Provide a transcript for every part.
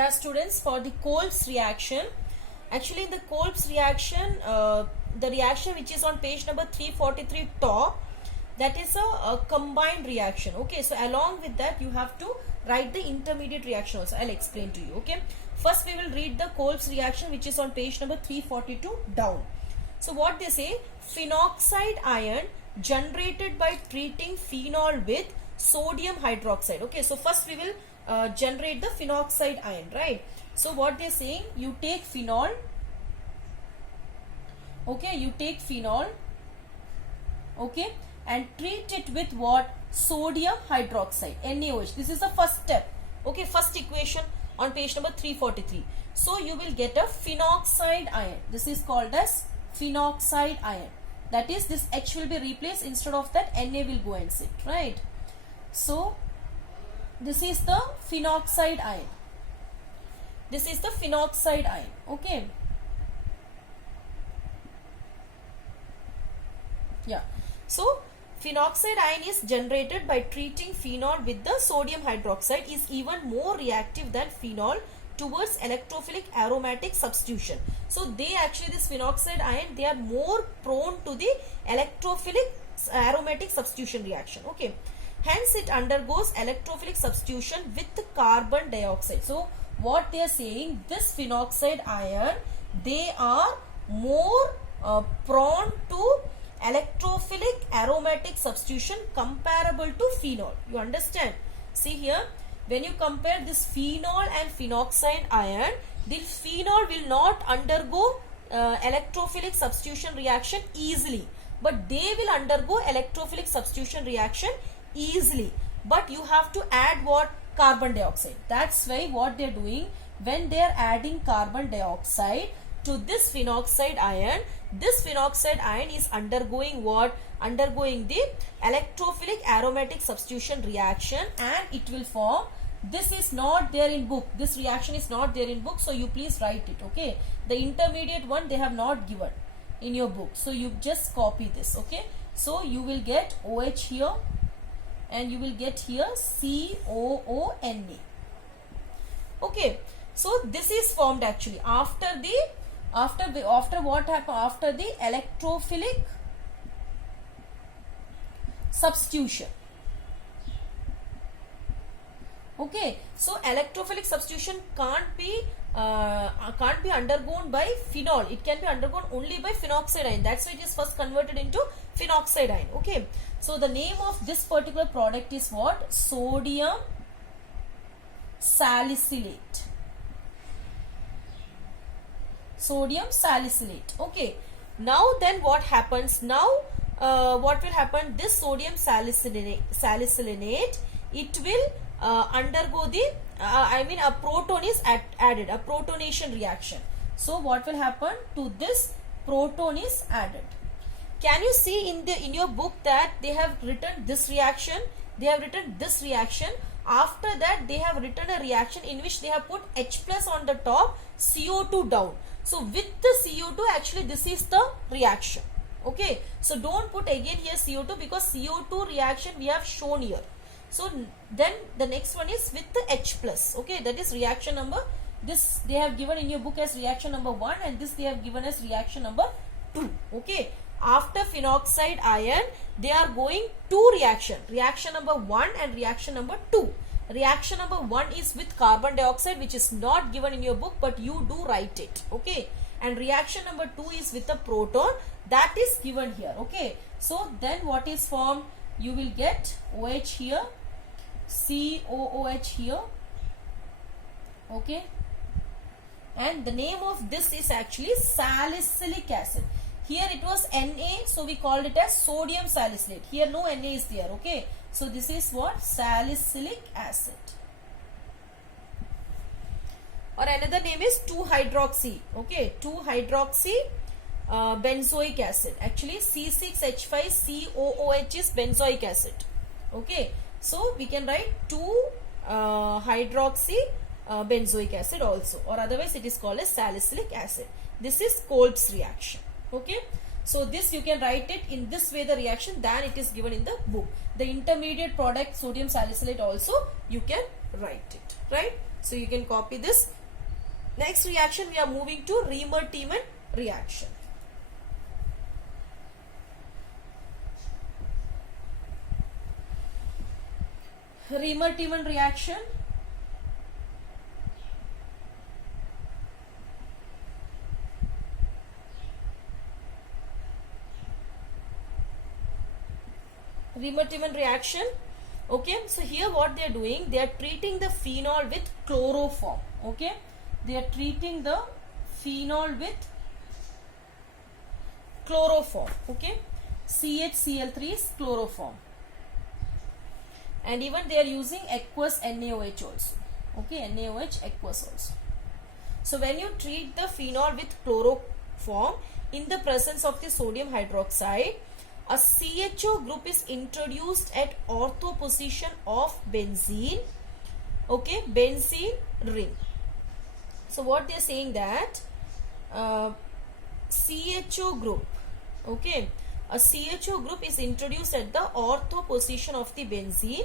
Yeah, students, for the Kolb's reaction, actually the Kolb's reaction, the reaction which is on page number 343 top, that is a combined reaction. Okay, so along with that you have to write the intermediate reaction also. I'll explain to you. Okay, first we will read the Kolb's reaction which is on page number 342 down. So what they say, phenoxide ion generated by treating phenol with sodium hydroxide. Okay, so first we will generate the phenoxide ion, right? So what they are saying, you take phenol, okay, you take phenol, okay, and treat it with what? Sodium hydroxide, NaOH. This is the first step, okay, first equation on page number 343. So you will get a phenoxide ion. This is called as phenoxide ion. That is, this H will be replaced, instead of that Na will go and sit, right? So this is the phenoxide ion. This is the phenoxide ion, okay. Yeah. So phenoxide ion is generated by treating phenol with the sodium hydroxide, is even more reactive than phenol towards electrophilic aromatic substitution. So they actually, this phenoxide ion, they are more prone to the electrophilic aromatic substitution reaction, okay. Hence it undergoes electrophilic substitution with carbon dioxide. So what they are saying, this phenoxide ion, they are more prone to electrophilic aromatic substitution comparable to phenol. You understand? See here, when you compare this phenol and phenoxide ion, this phenol will not undergo electrophilic substitution reaction easily, but they will undergo electrophilic substitution reaction easily. But you have to add what? Carbon dioxide. That's why what they are doing, when they are adding carbon dioxide to this phenoxide ion, this phenoxide ion is undergoing what? Undergoing the electrophilic aromatic substitution reaction, and it will form. This is not there in book. This reaction is not there in book, so you please write it, okay. The intermediate one they have not given in your book, so you just copy this, okay. So you will get OH here, and you will get here COONA. Okay, so this is formed actually after what happened? After the electrophilic substitution. Okay, so electrophilic substitution can't be undergone by phenol. It can be undergone only by phenoxide ion. That's why it is first converted into phenoxide ion. Okay, so the name of this particular product is what? Sodium salicylate. Sodium salicylate. Okay, now then what happens? Now what will happen? This sodium salicylate, it will undergo the a proton is added, a protonation reaction. So what will happen to this? Proton is added. Can you see in your book that they have written this reaction? They have written this reaction. After that they have written a reaction in which they have put H plus on the top, CO2 down. So with the CO2, actually this is the reaction, okay. So don't put again here CO2, because CO2 reaction we have shown here. So then the next one is with the H plus, okay, that is reaction number, this they have given in your book as reaction number 1, and this they have given as reaction number 2, okay. After phenoxide ion, they are going two reaction number 1 and reaction number 2. Reaction number 1 is with carbon dioxide, which is not given in your book, but you do write it, okay. And reaction number 2 is with a proton, that is given here, okay. So then what is formed? You will get OH here, COOH here, okay, and the name of this is actually salicylic acid. Here it was Na, so we called it as sodium salicylate. Here no Na is there, okay. So this is what? Salicylic acid. Or another name is 2-hydroxy, okay, 2-hydroxy benzoic acid. Actually C6H5COOH is benzoic acid, okay. So we can write 2-hydroxy benzoic acid also, or otherwise it is called as salicylic acid. This is Kolb's reaction, okay. So this you can write it in this way, the reaction, than it is given in the book. The intermediate product sodium salicylate also you can write it, right. So So you can copy this. Next reaction, we are moving to Riemer-Tiemann reaction. Riemer-Tiemann reaction. Riemer-Tiemann reaction. Okay, so here what they are doing, they are treating the phenol with chloroform. Okay, they are treating the phenol with chloroform. Okay, CHCl3 is chloroform, and even they are using aqueous NaOH also. Okay, NaOH aqueous also. So when you treat the phenol with chloroform in the presence of the sodium hydroxide, a CHO group is introduced at ortho position of benzene. Okay, benzene ring. So what they are saying that CHO group, okay, a CHO group is introduced at the ortho position of the benzene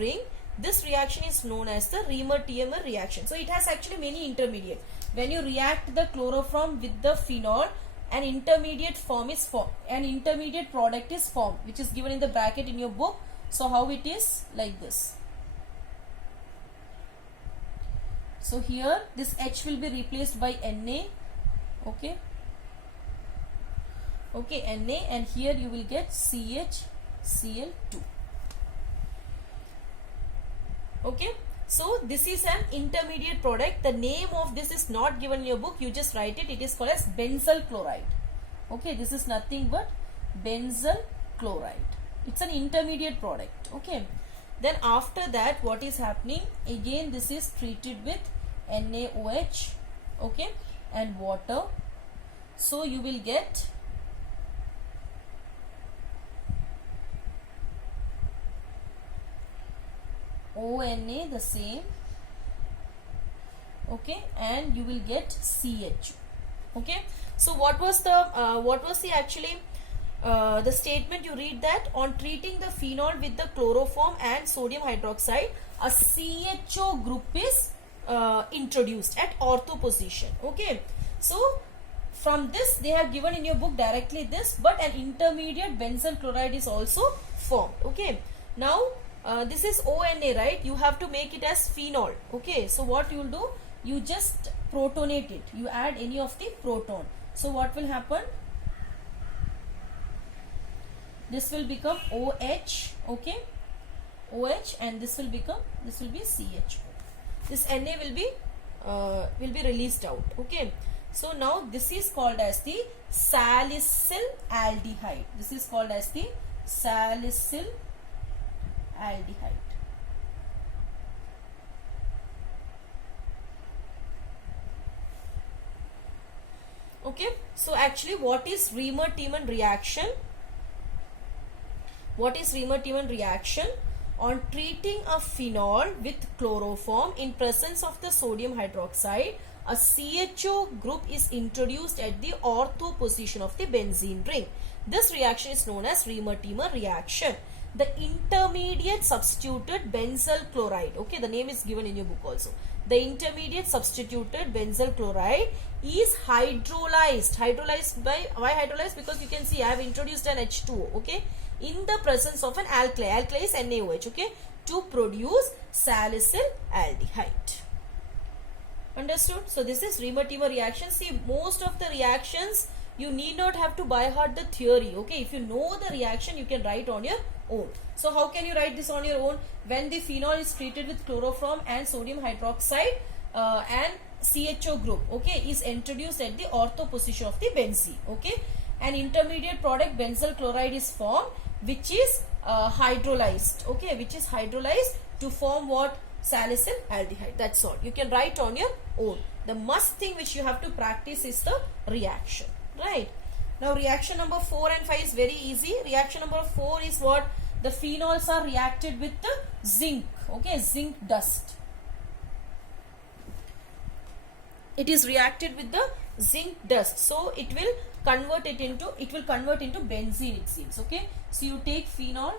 ring. This reaction is known as the Riemer-Tiemann reaction. So it has actually many intermediate. When you react the chloroform with the phenol, an intermediate form is formed, an intermediate product is formed, which is given in the bracket in your book. So how it is? Like this. So here this H will be replaced by Na. Okay, okay, Na, and here you will get CHCl2. Okay, so this is an intermediate product. The name of this is not given in your book, you just write it. It is called as benzyl chloride. Okay, this is nothing but benzyl chloride. It's an intermediate product. Okay, then after that what is happening, again this is treated with NaOH, okay, and water. So you will get ONA, the same, okay, and you will get CHO. Okay, so what was the actually the statement? You read that on treating the phenol with the chloroform and sodium hydroxide, a CHO group is introduced at ortho position. Okay, so from this they have given in your book directly this, but an intermediate benzyl chloride is also formed. Okay, now this is ONA, right? You have to make it as phenol. Okay, so what you will do, you just protonate it, you add any of the proton. So what will happen, this will become OH, okay, OH, and this will be CHO. This Na will be released out. Okay, so now this is called as the salicyl aldehyde. This is called as the salicyl aldehyde. Okay, so actually what is Riemer-Tiemann reaction? What is Riemer-Tiemann reaction? On treating a phenol with chloroform in presence of the sodium hydroxide, a CHO group is introduced at the ortho position of the benzene ring. This reaction is known as Riemer-Tiemann reaction. The intermediate substituted benzyl chloride, okay, the name is given in your book also. The intermediate substituted benzyl chloride is hydrolyzed. Hydrolyzed by, why hydrolyzed? Because you can see I have introduced an H2O, okay, in the presence of an alkali. Alkali is NaOH, okay, to produce salicyl aldehyde. Understood? So this is Riemer-Tiemann reaction. See, most of the reactions you need not have to by heart the theory. Okay, if you know the reaction, you can write on your own. So how can you write this on your own? When the phenol is treated with chloroform and sodium hydroxide and CHO group, okay, is introduced at the ortho position of the benzene. Okay, an intermediate product benzyl chloride is formed, which is hydrolyzed. Okay, which is hydrolyzed to form what? Salicyl aldehyde. That's all. You can write on your own. The must thing which you have to practice is the reaction. Right. Now reaction number 4 and 5 is very easy. Reaction number 4 is what? The phenols are reacted with the zinc. Okay, zinc dust. It is reacted with the zinc dust. So it will convert into benzene, it seems. Okay. So you take phenol.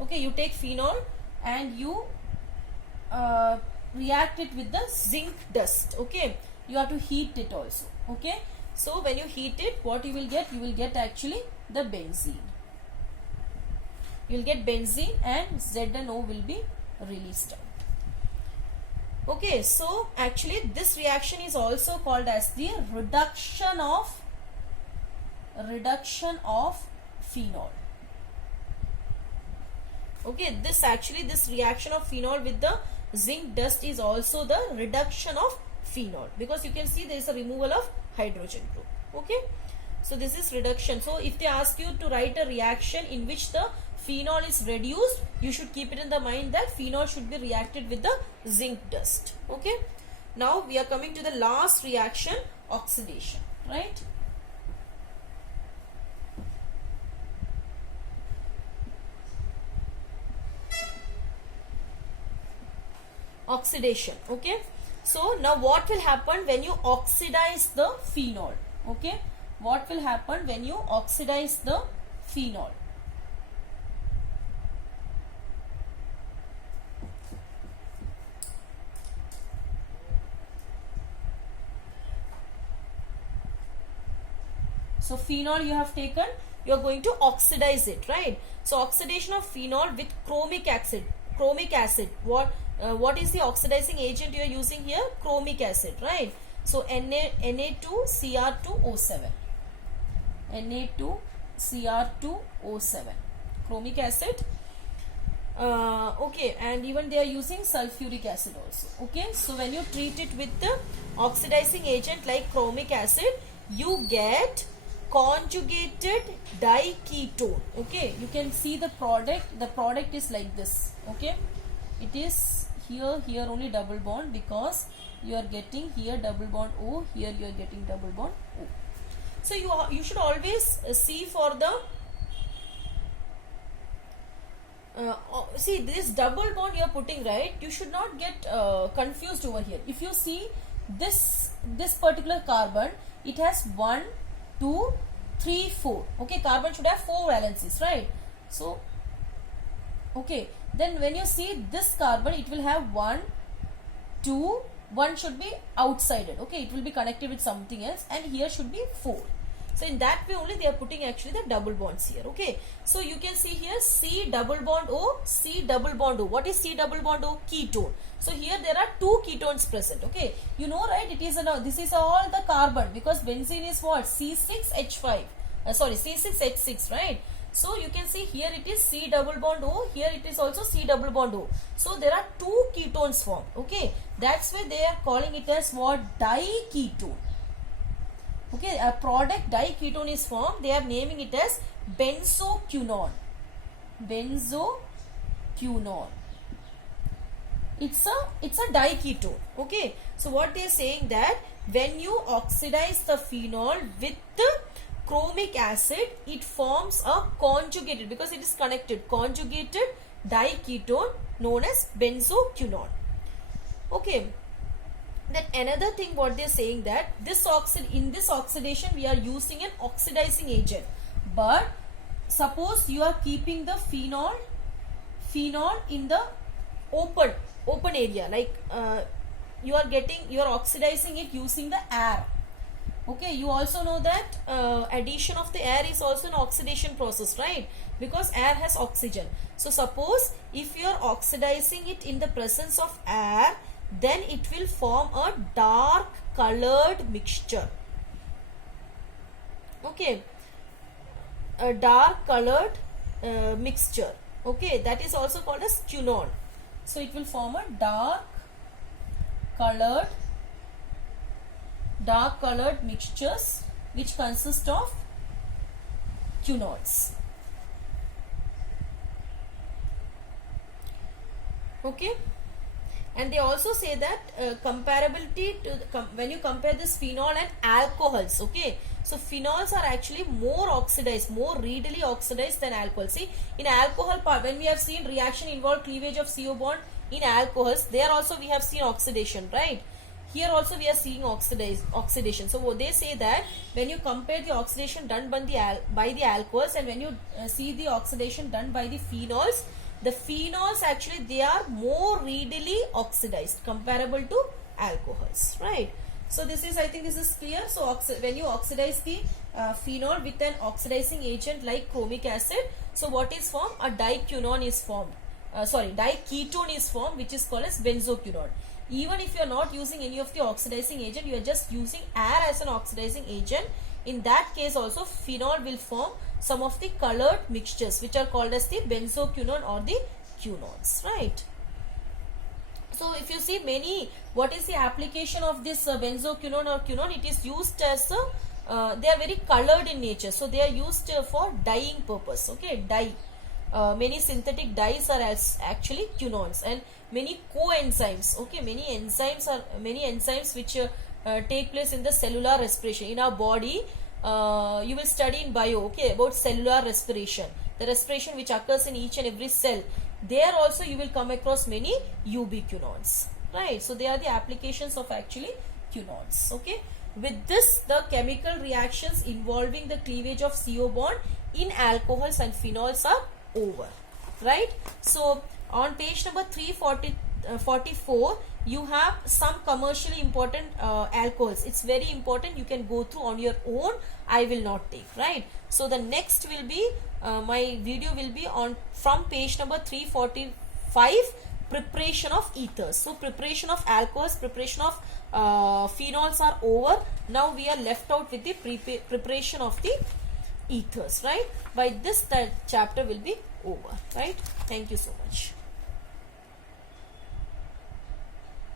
Okay, you take phenol and you react it with the zinc dust. Okay, you have to heat it also. Okay, so when you heat it, what you will get? You will get actually the benzene. You will get benzene and Z and O will be released out. Okay, so actually this reaction is also called as the reduction of phenol. Okay, this reaction of phenol with the zinc dust is also the reduction of phenol, because you can see there is a removal of hydrogen group. Okay, so this is reduction. So if they ask you to write a reaction in which the phenol is reduced, you should keep it in the mind that phenol should be reacted with the zinc dust. Okay, now we are coming to the last reaction, oxidation, right? Oxidation. Okay, so now what will happen when you oxidize the phenol? Okay, what will happen when you oxidize the phenol? So phenol you have taken, you are going to oxidize it, right? So oxidation of phenol with chromic acid. Chromic acid. What is the oxidizing agent you are using here? Chromic acid, right? So Na2Cr2O7. Na2Cr2O7. Chromic acid. Okay, and even they are using sulfuric acid also. Okay, so when you treat it with the oxidizing agent like chromic acid, you get conjugated diketone. Okay, you can see the product. The product is like this. Okay, it is here only double bond, because you are getting here double bond O, here you are getting double bond O. So you should always see for the see this double bond you are putting, right? You should not get confused over here. If you see this particular carbon, it has 1, 2, 3, 4. Okay, carbon should have 4 valencies, right? So okay, then when you see this carbon, it will have 1, 2, 1 should be outsided. Okay, it will be connected with something else, and here should be 4. So in that way only they are putting actually the double bonds here. Okay, so you can see here C double bond O, C double bond O. What is C double bond O? Ketone. So here there are 2 ketones present. Okay, you know, right? It is this is all the carbon, because benzene is what? C6H5. Sorry, C6H6, right? So you can see here it is C double bond O, here it is also C double bond O. So there are 2 ketones formed. Okay, that's why they are calling it as what? Diketone. Okay, a product diketone is formed. They are naming it as benzoquinone. Benzoquinone. It's a diketone. Okay, so what they are saying that when you oxidize the phenol with the chromic acid, it forms a conjugated, because it is connected, conjugated diketone known as benzoquinone. Okay, then another thing what they are saying that in this oxidation we are using an oxidizing agent, but suppose you are keeping the phenol in the open area, like you are oxidizing it using the air. Okay, you also know that addition of the air is also an oxidation process, right? Because air has oxygen. So suppose if you are oxidizing it in the presence of air, then it will form a dark colored mixture. Okay, a dark colored mixture. Okay, that is also called as quinone. So it will form a dark colored mixtures which consist of quinones. Okay, and they also say that comparability to when you compare this phenol and alcohols. Okay, so phenols are actually more oxidized, more readily oxidized than alcohol. See, in alcohol part, when we have seen reaction involve cleavage of CO bond in alcohols, there also we have seen oxidation, right? Here also we are seeing oxidation. So what they say that when you compare the oxidation done by the alcohols and when you see the oxidation done by the phenols, the phenols actually they are more readily oxidized comparable to alcohols, right? So this is, I think this is clear. So when you oxidize the phenol with an oxidizing agent like chromic acid, so what is formed? A diketone is formed. Diketone is formed, which is called as benzoquinone. Even if you are not using any of the oxidizing agent, you are just using air as an oxidizing agent. In that case also, phenol will form some of the colored mixtures which are called as the benzoquinone or the quinones, right? So if you see what is the application of this benzoquinone or quinone? It is used as they are very colored in nature, so they are used for dyeing purpose. Okay, dye. Many synthetic dyes are actually quinones, and many coenzymes. Okay, many enzymes which take place in the cellular respiration in our body. You will study in bio, okay, about cellular respiration, the respiration which occurs in each and every cell. There also you will come across many ubiquinones, right? So they are the applications of actually quinones. Okay, with this the chemical reactions involving the cleavage of CO bond in alcohols and phenols are over, right? So on page number 344 you have some commercially important alcohols. It's very important, you can go through on your own, I will not take, right? So the next will be my video will be on from page number 345, preparation of ethers. So preparation of alcohols, preparation of phenols are over. Now we are left out with the preparation of the ethers, right? By this, the chapter will be over, right? Thank you so much.